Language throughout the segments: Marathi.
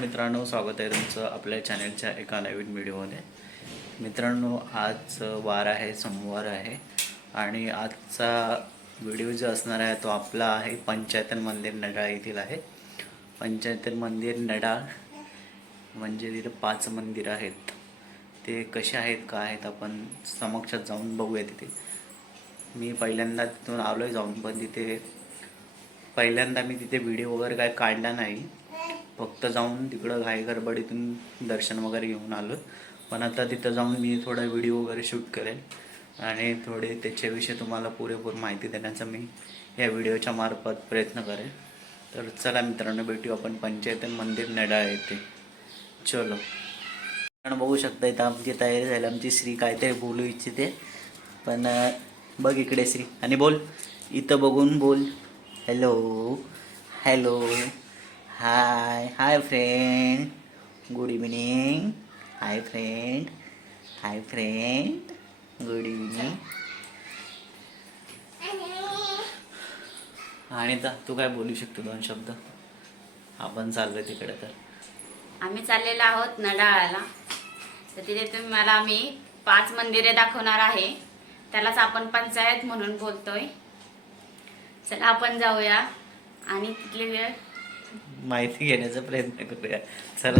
मित्रांनो, स्वागत आहे तुमचं आपल्या चॅनलच्या एका नवीन व्हिडिओमध्ये। मित्रांनो, आज वार आहे, सोमवार आहे आणि आजचा व्हिडिओ जो असणार आहे तो आपला आहे पंचायतन मंदिर नडाळ येथील आहे। पंचायतन मंदिर नडाळ म्हणजे तिथे 5 मंदिर आहेत। ते कसे आहेत, काय आहेत, आपण समक्षात जाऊन बघूया। तिथे मी पहिल्यांदा तिथून आलोय जाऊन, पण तिथे पहिल्यांदा मी तिथे व्हिडिओ वगैरे काय काढला नाही, फक्त जाऊन तिकडं घाई गडबडीतून दर्शन वगैरे घेऊन आलो। पण आता तिथं जाऊन मी थोडा व्हिडिओ वगैरे शूट करेन आणि थोडे त्याच्याविषयी तुम्हाला पुरेपूर माहिती देण्याचा मी या व्हिडिओच्या मार्फत प्रयत्न करेन। तर चला मित्रांनो, भेटू आपण पंचायतन मंदिर नडाळ येथे। चलो, आपण बघू शकता इथं आमची तयारी झाली। आमची श्री काहीतरी बोलू इच्छिते, पण बघ इकडे श्री आणि बोल, इथं बघून बोल। Hello hello, hi hi friend, good evening. Hi friend, hi friend, good evening. आणि तू काय बोलू शकतो 2 शब्द? आपण चाललोय तिकडे, तर आम्ही चाललेलो आहोत नडाळाला। तर तिथे तुम्ही मला आम्ही 5 मंदिरे दाखवणार आहे, त्यालाच आपण पंचायत म्हणून बोलतोय। चला आपण जाऊया आणि तिथली माहिती घेण्याचा प्रयत्न करूया। चला।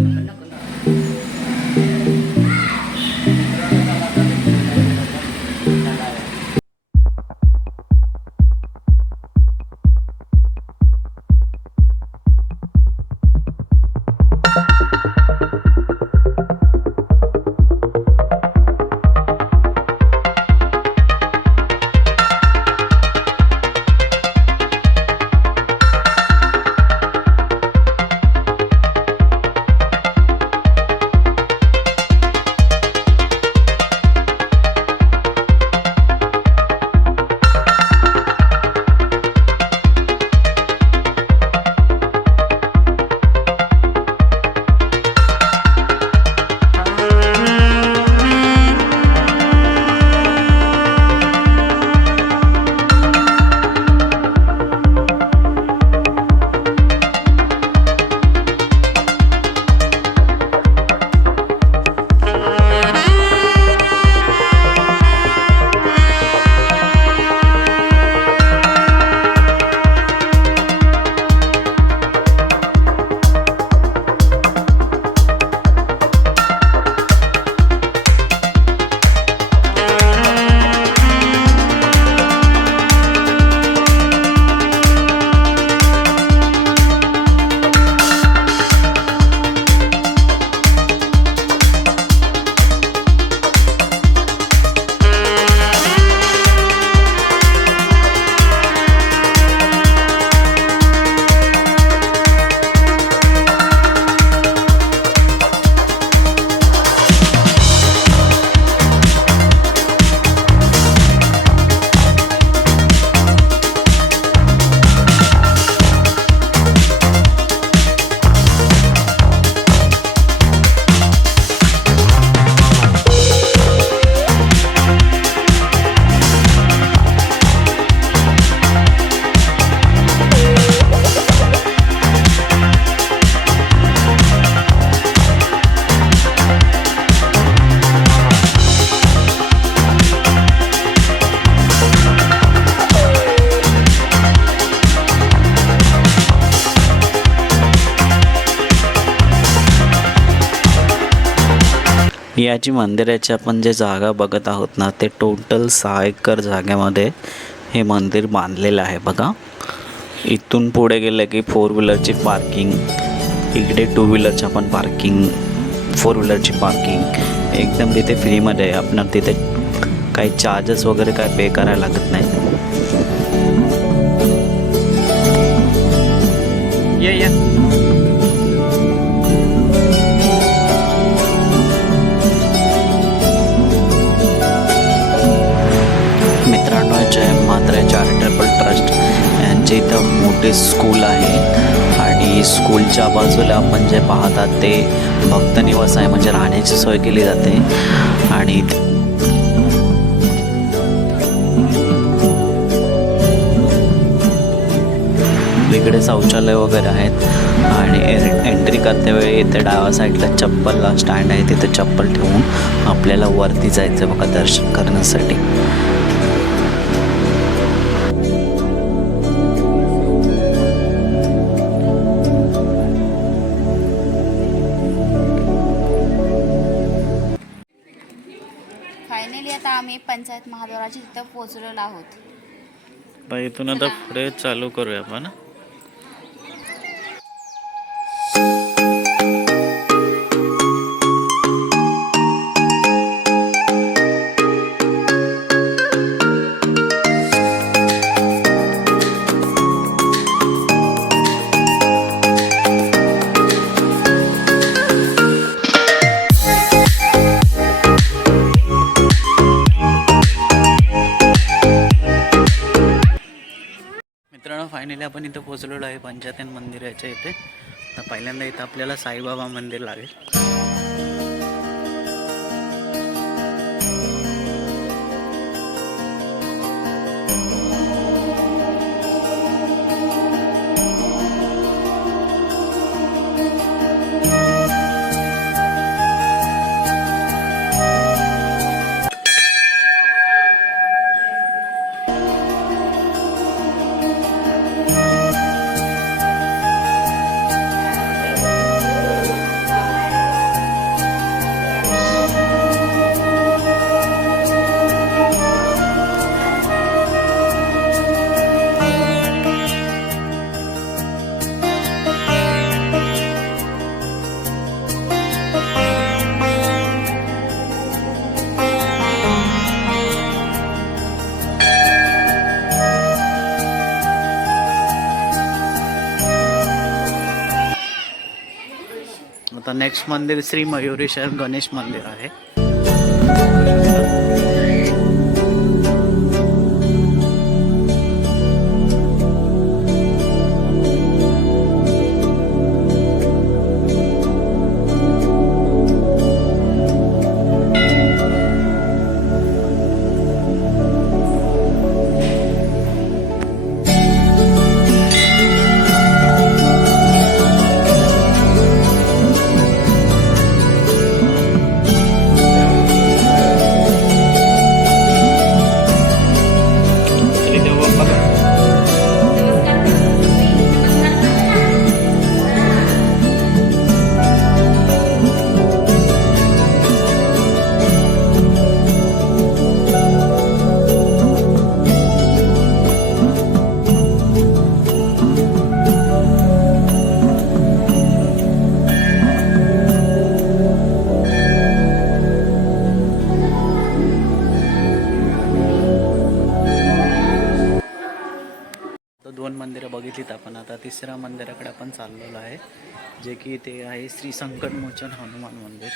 याची मंदिराची आपण जे जागा बघत आहोत ना, ते टोटल 6 एकर जागेमध्ये हे मंदिर बांधलेलं आहे। बघा, इथून पुढे गेलं की 4 व्हीलरची पार्किंग, इकडे 2 व्हीलरची पण पार्किंग, 4 व्हीलरची पार्किंग एकदम तिथे फ्रीमध्ये आहे। आपल्याला तिथे काही चार्जेस वगैरे काय पे करायला लागत नाही। ये जय मात्रा चॅरिटेबल ट्रस्ट यांचे इथं मोठे स्कूल आहे आणि स्कूलच्या बाजूला आपण जे पाहतात ते भक्त निवास आहे, म्हणजे राहण्याची सोय केली जाते। आणि इकडे शौचालय वगैरे आहेत आणि एंट्री करतेवेळी इथे डाव्या साईडला चप्पल स्टँड आहे, तिथे चप्पल ठेवून आपल्याला वरती जायचं बघा दर्शन करण्यासाठी. फायनली आता आम्ही पंचायत महाद्वाराच्या तिथं पोहोचलेलो आहोत. इथून आता पुढे चालू करूया आपण. मित्रांनो फायनली आपण इथं पोहोचलेलो आहे पंचायत मंदिराच्या इथे. आता पहिल्यांदा इथं आपल्याला साईबाबा मंदिर लागेल. आता नेक्स्ट मंदिर श्री मयुरेश्वर गणेश मंदिर आहे. दोन मंदिरं बघितलीत आपण. आता तिसऱ्या मंदिराकडे आपण चाललेलो आहे, जे की ते आहे श्री संकटमोचन हनुमान मंदिर.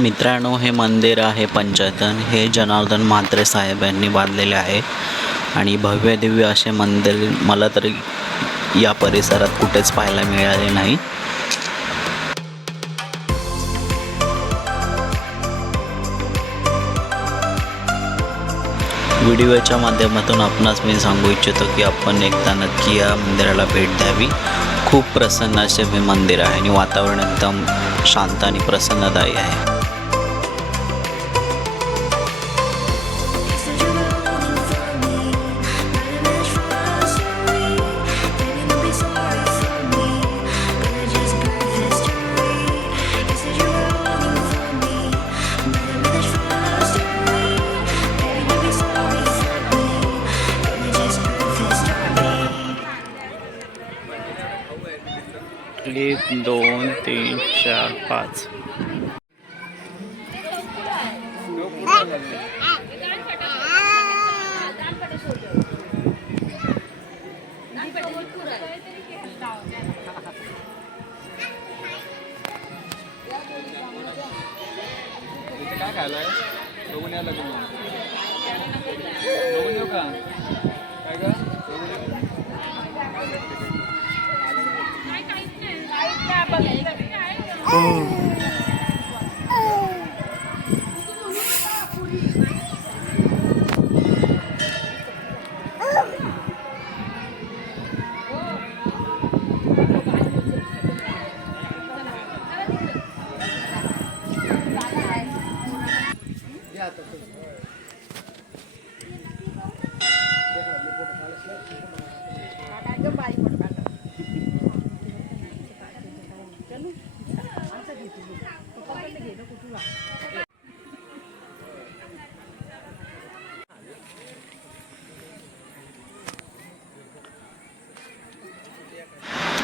मित्रांनो, हे मंदिर आहे पंचतन. हे जनार्दन म्हात्रे साहेब यांनी बांधलेले आहे आणि भव्य दिव्य असे मंदिर मला तरी या परिसरात कुठेच पाहायला मिळाले नाही. व्हिडिओच्या माध्यमातून आपणास मी सांगू इच्छितो की आपण एकदा नक्की या मंदिराला भेट द्यावी. खूप प्रसन्न असे हे मंदिर आहे आणि वातावरण एकदम शांत आणि प्रसन्नदायी आहे. एक 2 3 4 5 काय खायला बघून यायला तुम्ही बघून येऊ का काय का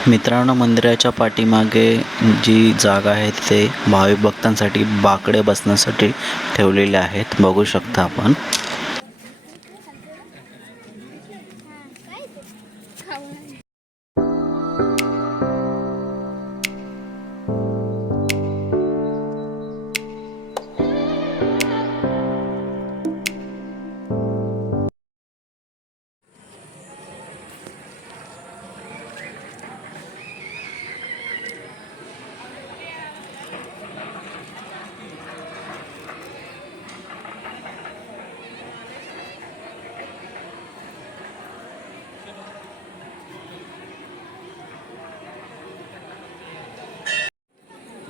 मित्रांनो, मंदिराच्या पाठीमागे जी जागा आहे ते भाविक भक्तांसाठी बाकडे बसण्यासाठी ठेवलेले आहेत. बघू शकता आपण.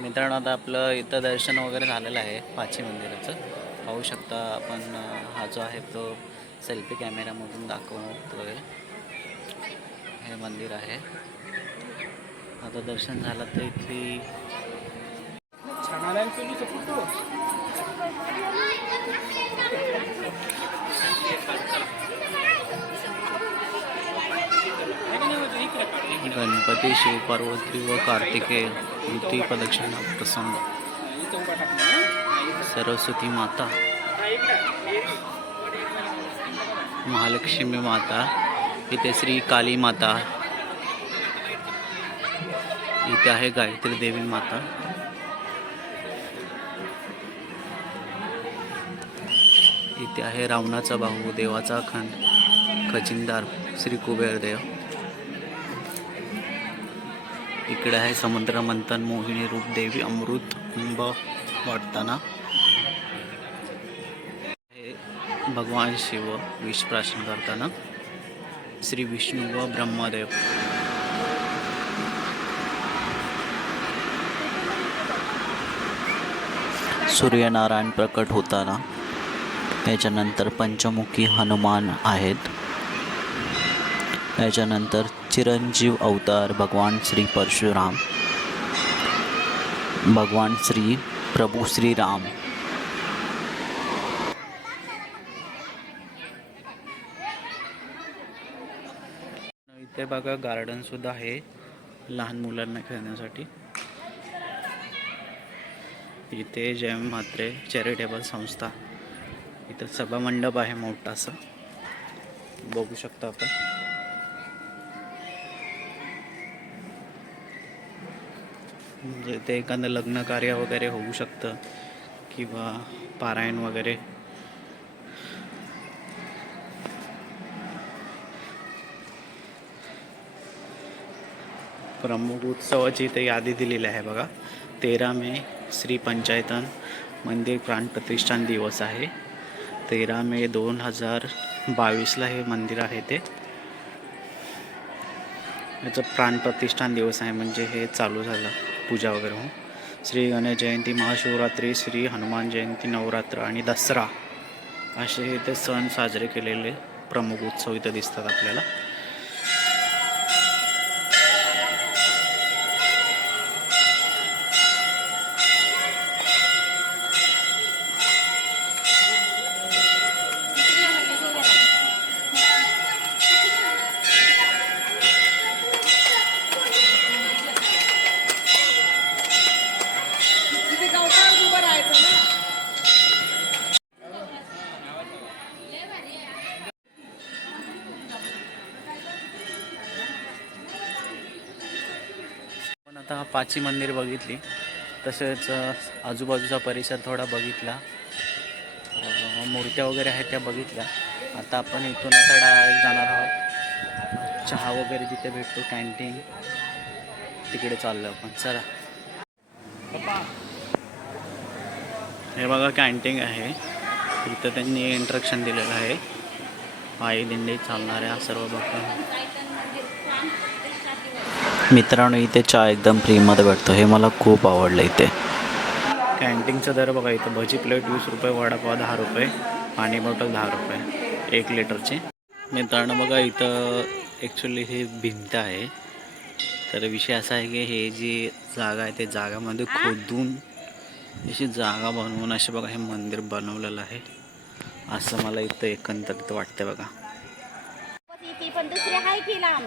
मित्रांनो, आता आपलं इथं दर्शन वगैरे झालेलं आहे पाची मंदिराचं. पाहू शकता आपण. हा जो आहे तो सेल्फी कॅमेऱ्यामधून दाखवतोय. हे मंदिर आहे. आता दर्शन झालं तर इथली गणपती, शिवपार्वती व कार्तिकेय युती प्रदक्षिणा प्रसंग, सरस्वती माता, महालक्ष्मी माता, इथे श्री काली माता, इथे आहे गायत्री देवी माता, इथे आहे रावणाचा भाऊ, देवाचा खजिनदार श्री कुबेर देव. इकडे आहे समुद्र मंथन मोहिनी रूप देवी अमृत कुंभ वाटताना. हे भगवान शिव विष प्राशन करताना, श्री विष्णू व ब्रह्मदेव. सूर्यनारायण प्रकट होताना. याच्यानंतर पंचमुखी हनुमान आहेत. याच्यानंतर चिरंजीव अवतार भगवान श्री परशुराम, भगवान श्री प्रभू श्रीराम. इथे बघा गार्डन सुद्धा आहे लहान मुलांना खेळण्यासाठी. इथे जय म्हात्रे चॅरिटेबल संस्था. इथं सभा मंडप आहे मोठासा, बघू शकता आपण. म्हणजे ते एखादं लग्न कार्य वगैरे होऊ शकतं किंवा पारायण वगैरे. प्रमुख उत्सवाची इथे यादी दिलेली आहे बघा. 13 मे श्री पंचायतन मंदिर प्राणप्रतिष्ठान दिवस आहे. 13 मे 2022ला हे मंदिर आहे ते. याचं प्राणप्रतिष्ठान दिवस आहे म्हणजे हे चालू झालं पूजा वगैरे होऊन. श्री गणेश जयंती, महाशिवरात्री, श्री हनुमान जयंती, नवरात्र आणि दसरा असे इथे सण साजरे केलेले प्रमुख उत्सव इथे दिसतात आपल्याला. पण आता पाची मंदिर बघितली, तसेच आजूबाजूचा परिसर थोडा बघितला, मूर्त्या वगैरे आहेत त्या बघितल्या. आता आपण इथून आता डायरेक्ट जाणार आहोत चहा वगैरे जिथे भेटतो कॅन्टीन, तिकडे चाललो आपण. चला. हे बघा कॅन्टीन आहे, इथं त्यांनी इंस्ट्रक्शन दिलेलं आहे. पायी दिंडी चालणाऱ्या सर्व बघा. मित्रांनो, इथे चहा एकदम फ्रीमध्ये भेटतो, हे मला खूप आवडलं. इथे कॅन्टीनचा दर बघा. इथं भजी प्लेट 20 रुपये, वडापाव 10 रुपये, पाणी बॉटल 10 रुपये 1 लिटरची. मित्रांनो बघा, इथं ॲक्च्युली ही भिंत आहे. तर विषय असा आहे की हे जी जागा आहे ते जागामध्ये खोदून अशी जागा बनवून असे बघा हे मंदिर बनवलेलं आहे, असं मला इथं एकंदरीत वाटतं बघा. पण दुसरी आहे की लांब